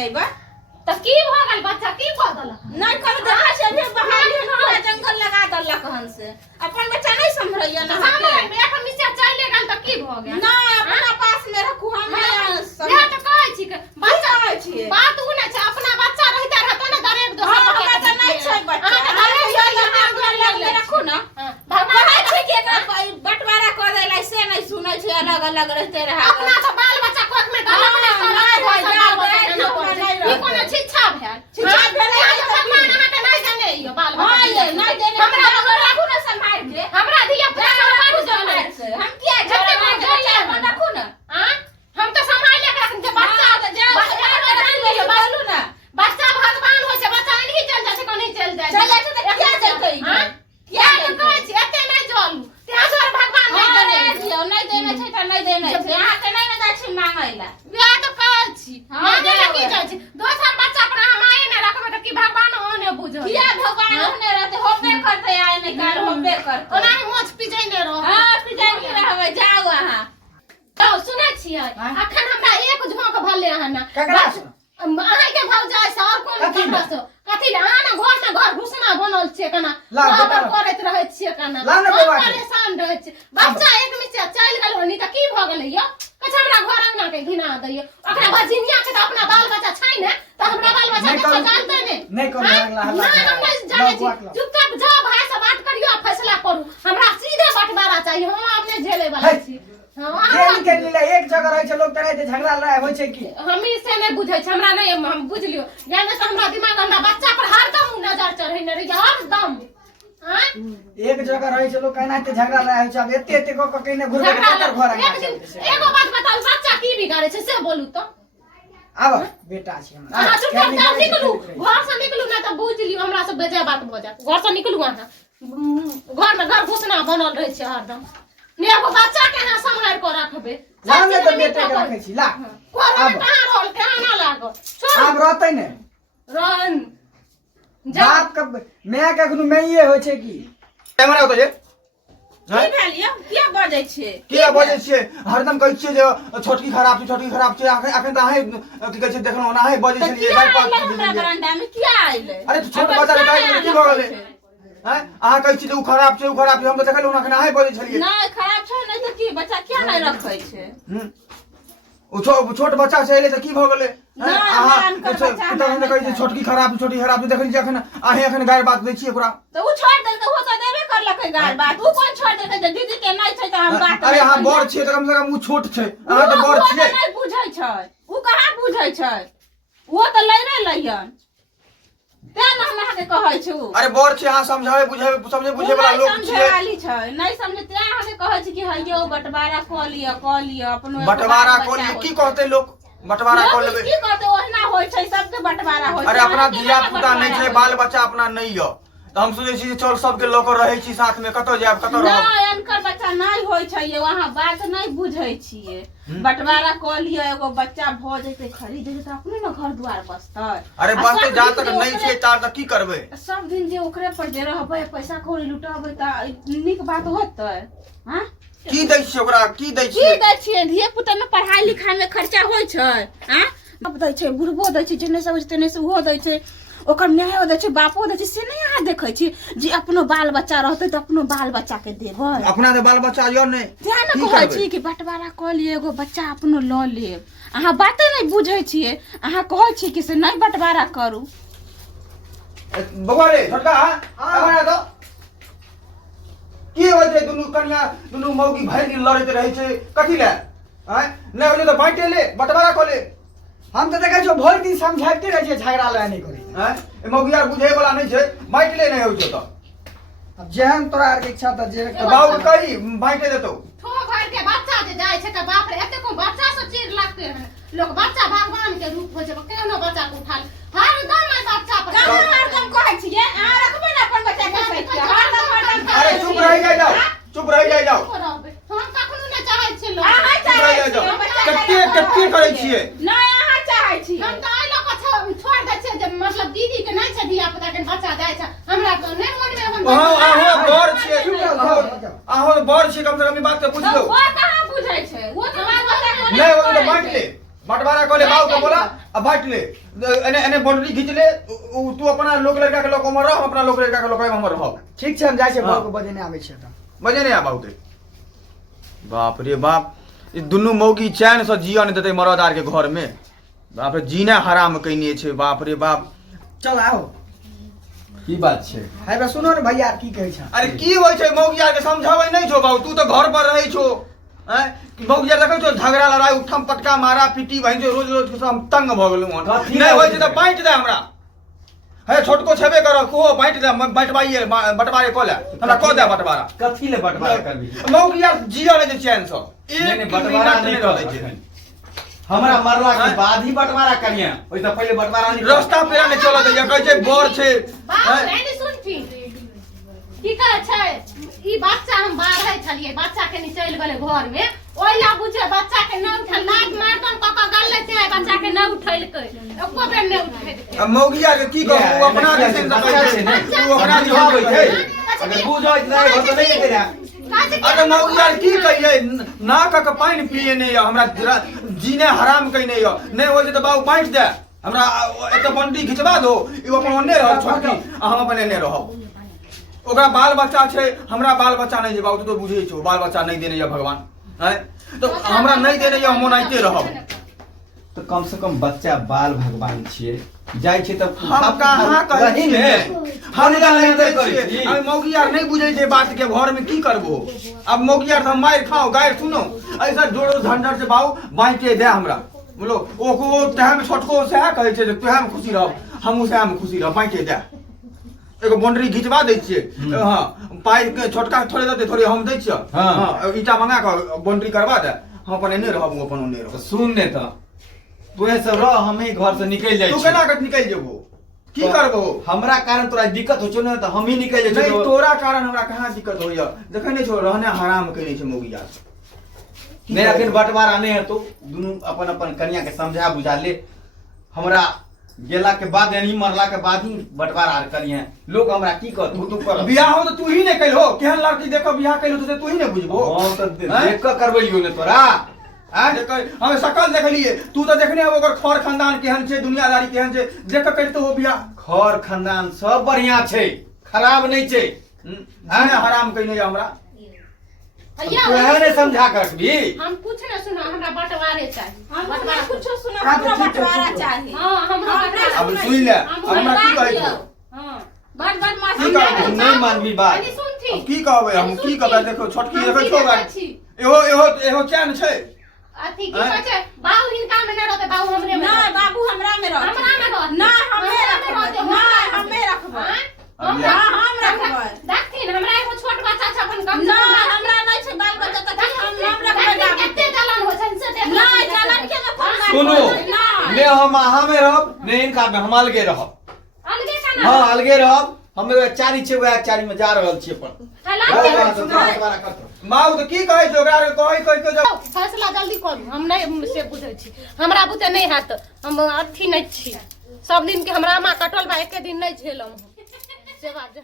लेबा त की भ गेल बच्चा की क देलक नहीं कर देखा से भी बाहर पूरा जंगल लगा देलक हन से अपन बच्चा नहीं संभरैया ना सामने में अपन नीचे चले गेल त की भ गेल ना अपना पास में रखू हम मैं त कहै छी के बच्चा कहै छी बात उ नै छै अपना बच्चा रहते रहतो ने दरेक दोसर हमरा त नहीं छै बच्चा रखू ना भगवान छै के बंटवारा कर देला से नहीं सुनै छै अलग अलग रहते रहा अपना तो बाल बच्चा कोख में डालक नहीं ई कोनो शिक्षा भेल शिक्षा भेल भगवान अहाँ के नहीं जाने यो बाल बच्चा नहीं देने हमरा रखू ना संभाल के हमरा दिया पूरा बाबू जाने हम किया जब रखू ना हां हम तो संभाल के रखन के बच्चा बोलू ना बच्चा भगवान हो छै बच्चा नहीं चल जाय छै कोनी चल जाय चल जाय छै त क्या जलतै हां क्या कहै छी एते नहीं जलू त्यासर भगवान नहीं देने दियो नहीं देने छै त नहीं देने छै अहाँ के नहीं जाय छै मांगैला बियाह तो कहै छी माने की जाय छै दोसर बच्चा पर अहाँ माय ने रखबे त की भगवान ओने बुझो किया भगवान ओने रहते होबे करते आइ नहीं काल होबे करते ओना मोछ पिजै ने रहो हां पिजै नहीं रहबे जाओ अहाँ तो सुनै छियै अखन हमरा एक झोंक भले अहाँ ना ककरा अहाँ के भौ जाय से और कोन केकरा से कथि ले अहाँ ना घर में घर घुसना बनल छै कना बराबर करैत रहै छियै कना परेशान रहै छी बच्चा एक मिचे चल गेल होनी त की भ गेलै यो कछ हमरा घर अंगना के घिना दैयो ओकरा बजिनिया के त अपना बाल बच्चा छै ने त हमरा बाल बच्चा के जानते नहीं कोन अगला हल्ला नहीं हम नहीं जाने छी चुपचाप जाओ भाई से बात करियो फैसला करू हमरा सीधे बंटवारा चाहिए हम अपने झेले वाला छी खेल के लिए एक जगह रहे छै लोग तरह झगड़ा लड़ाई होय छै की हमी से नहीं बुझै छै हमरा नहीं हम बुझ लियो यानी से हमरा दिमाग हमरा बच्चा पर हरदम नजर चढ़ै ने रही हरदम हां एक जगह रहे छै लोग कहना ते झगड़ा लड़ाई होय छै अब एते एते को कहिने घुर के घर एगो बात बताओ बच्चा की बिगाड़े छै से बोलू तो अब बेटा छै हमरा हां चुप निकलू घर से निकलू ना त बुझ लियो हमरा से बेजा बात भ जात घर से निकलू अहाँ घर में घर घुसना बनल रहे छै हरदम ने एगो बच्चा के हां संभाल के रखबे लाने तो बेटा के रखे छी ला कोरा में कहां रोल कहां ना लागो छोड़ आब रहतै ने रन बाप का मैं के अखनु मैये होय छै की कैमरा होतै जे की भेल यो किया बजै छियै किया बजै छियै हरदम कहै छियै जे छोटकी खराब छै अखन त अहाँ की कहै छै देखलौ ना है बजै छलियै गाय पास हमरा बरांडा में किया आइले अरे तू छोट बच्चा के गाय की भ गेलै हैं अहाँ कहै छी जे उ खराब छै हम त देखलौ ना अखन अहाँ बजै छलियै नहीं खराब छै नहीं त की बच्चा किया नहीं रखै छै उ छोट बच्चा से एले त की भ गेलै अहाँ त कहै छी छोटकी खराब छै देखै छी अखन अहाँ अखन गाय बात दै छी ओकरा तो उ छोड़ देल त हो त देबे करलकै गाय बात उ कोन छोड़ देलकै जे दीदी के नहीं छै त हम बात अरे अहाँ बड़ छियै त कम से कम उ छोट छै अहाँ त बड़ छियै नहीं बुझै छै उ कहां बुझै छै वो त लइरे लइयन ते न हम अहाँ के कहै छु अरे बड़ छियै अहाँ समझावे बुझे वाला लोग छियै नहीं समझे ते अहाँ के कहै छी कि हइयो बंटवारा क लियो अपनो बंटवारा क लियो की कहतै लोग बंटवारा क लेबै की कहतै ओहिना होय छै सबके बंटवारा होय छै अरे अपना धिया पुता नहीं छै बाल बच्चा अपना नहीं य त हम सोचै छी चल सबके ल क रहै छी साथ में कतो जाब कतो रहब नहीं अनकर बच्चा नहीं होय छै ये वहां बात नहीं बुझै छियै बंटवारा क लियो एगो बच्चा भ जेतै खरीद जेतै अपने न घर द्वार बसतै अरे बसते जा तक नहीं छै तार त की करबै सब दिन जे ओकरे पर जे रहबै पैसा कौड़ी लुटाबै त नीक बात होतै हां की दै छी ओकरा की दै छी धिया पुता में पढ़ाई लिखाई में खर्चा होय छै हां अब दै छै बुढ़बो दै छै जेने से तेने से उहो दै छै ओकर न्याय दै छै बापो दै छै से नहीं अहाँ देखै छी जे अपनो बाल बच्चा रहतै त अपनो बाल बच्चा के देबै अपना त बाल बच्चा यो नहीं तें न कहै छी कि बंटवारा क लिए एगो बच्चा अपनो ल लेब अहाँ बाते नहीं बुझै छियै अहाँ कहै छी कि से नहीं बंटवारा करू बबा रे छोटका हमरा तो की होय छै दुनु कन्या दुनु मौगी भरि दिन लड़ैत रहै छै कथि ले हैं नै होले त बांटे ले बंटवारा क ले हम त देखै छौ भरि दिन समझाइते रहै छै झगड़ा लड़ाई नहीं करै हैं ए मौगी यार बुझे वाला नहीं छै बांट ले नहीं होय छै त अब जेहन तोरा आर के इच्छा त जे बाबू कही बांटे देतो ठो घर के बच्चा जे जाय छै त बाप रे एते को बच्चा से चीर लगते है लोग बच्चा भगवान के रूप हो छै केनो बच्चा के उठा हरदम बच्चा पर हरदम कहै छियै अहाँ रखबै न अपन बच्चा के सहित हरदम अरे चुप रह जाओ हम कखनो न चाहै छी लोग अहाँ चाहै छी कत्ते करै छियै नहीं अहाँ चाहै छी हम त आइ लोग छोड़ दै छै जे मतलब दीदी के नहीं छै धिया पुता के बच्चा जाय छै हमरा तो नहीं मन में अपन अहाँ बड़ छियै अहाँ बड़ छियै कम से कम ई बात के बुझ लो वो कहां बुझै छै वो तो बाल बच्चा को नहीं वो तो बांट ले बंटवारा कर ले बाबू के बोला अब बांट ले एने एने बाउंड्री खींच ले तू अपना लोक लड़का के लोक में रह अपना लोक लड़का के लोक में हम रह ठीक छै हम जाइ छै बाबू के बजे नै आबै छै त बजे नहीं आ बाबू के बाप रे बाप ई दुनू मौगी चैन से जिया नहीं देते मरदार के घर में बाप रे जीना हराम कइने छै बाप रे बाप चल आओ की बात छै है बे सुनो ने भैया की कहै छै अरे की होय छै मौगी आर के समझाबै नहीं छो बाबू तू तो घर पर रहै छो हैं मौगी आर देखै छो झगड़ा लड़ाई उठम पटका मारा पीटी भइन छो रोज रोज के हम तंग भ गेलु हन नहीं होय छै त बांट दे हमरा है छोटको छेबे कर को बांट दे बंटवाइए बंटवारे को ले हमरा को दे बंटवारा कथी ले बंटवारा करबी मौगी यार जिया नहीं चैन से नहीं बंटवारा नहीं कर दै छै हमरा मरला के बाद ही बंटवारा करिया ओइ त पहिले बंटवारा नहीं रास्ता पेरा नहीं चलत है कहै छै बोर छै बाप एनी सुनथी की कहै छै ई बच्चा हम बाहर छलिए बच्चा के निचल गेले घर में ओइला बुझे बच्चा के न उठल लात मारतन क गल्ले छै बच्चा के न उठैल के एको बेर न उठैल अब मौगी यार के की कहू अपना जैसे तू अपना होबै छै अगर बुझै नहीं हो त नहीं केरा अरे मौगी यार की कहिए नाक के पानी पिए नहीं हमरा जीने हराम कहि नहीं नहीं हो त बाबू बांट दे हमरा एत बंडी खिचवा दो ई अपन ओने रह छोटकी हम अपन एने रहब ओकरा बाल बच्चा छै हमरा बाल बच्चा नहीं छै बाबू तू तो बुझै छो बाल बच्चा नहीं देने या भगवान हैं तो हमरा नहीं देने या हम ओनाइते रहब तो कम से कम बच्चा बाल भगवान छिए जाय छै त हम कहाँ कहि ने हम नहीं नहीं करै करै छी। छी अब मौगी यार नहीं बुझै छै बात के घर में की करबो अब मौगी यार हम मार खाओ गायर सुनो ऐसा जोड़ो झंझट से बाबू बांटे दे हमरा बोलो ओ तह में छोटको से कहै छै तोहे में खुशी रह हमहू से में खुशी रह बांटे दे एगो बाउंड्री घिचवा दै छियै हां पाई के छोटका थोड़े दे थोड़े हम दै छियै हां ईटा मंगा के बाउंड्री करवा दे हम अपन एने रहब अपन ओने रहब सुन ने त तोहे सब रह हम ही घर से निकल जाय तू छी केना के निकल जेबो की करबो हमरा कारण तोरा दिक्कत हो छौ न त हम ही निकल जाय नहीं छी तोरा कारण हमरा कहाँ दिक्कत होइया देखे नहीं छो रहने हराम कइने छै मौगी यार नहीं अखन बंटवारा नहीं हेतौ दुनू अपन अपन कन्या के समझा बुझा ले हमरा गेला के बाद यानी मरला के बाद ही बंटवारा आर करिए लोग हमरा की कहतौ तू कर बियाह हो तो तू ही नहीं कइलो केहन लड़की देखो बियाह कइलो तो तू ही नहीं बुझबो हम त देख के करबलियो ने तोरा हमें शकल देखलिए तू तो देखने हो ओकर खर खानदान केहन छै दुनियादारी केहन छै देख के करतो हो बियाह खर खानदान सब बढ़िया छै खराब नहीं छै हराम कइने हमरा तोहे ने समझा करबी हम कुछ न सुना हमरा बंटवारे चाहिए हमरा कुछो सुना हमरा बंटवारा चाहिए हां हमरा अब सुन ले हमरा की कहै छौ हां बड़ बड़ मासी की कहबो नहीं मानबी बात एनी सुनथी की कहबै हम की कहबै देखो छोटकी देखै छौ एहो एहो एहो चैन छै अथी की कहै छै बाबू हिनका में न रहते बाबू हमरे में नहीं बाबू हमरा में रह हमरा में रह ना हमे रखबै ना हमे रखबै हम रखबै देखथिन हमरा एगो छोट बच्चा छै अपन कम ना हमरा नहीं छै बाल बच्चा त हम रखबै कते जलन हो छै से देख नहीं जलन के में फोन सुनो ना ने हम आहा में रहब ने इनका में हम अलगे रहब अलगे का हां अलगे रहब हम एगो चारी छै वह चारी में जा रहल छी अपन माऊ तो की कहै छौ ओकरा कहै के जाओ फैसला जल्दी करू हम नहीं से बुझै छी हमरा बुते नहीं हाथ हम अथी नहीं छी सब दिन के हमरा मां कटल बा एके दिन नहीं झेलम से बात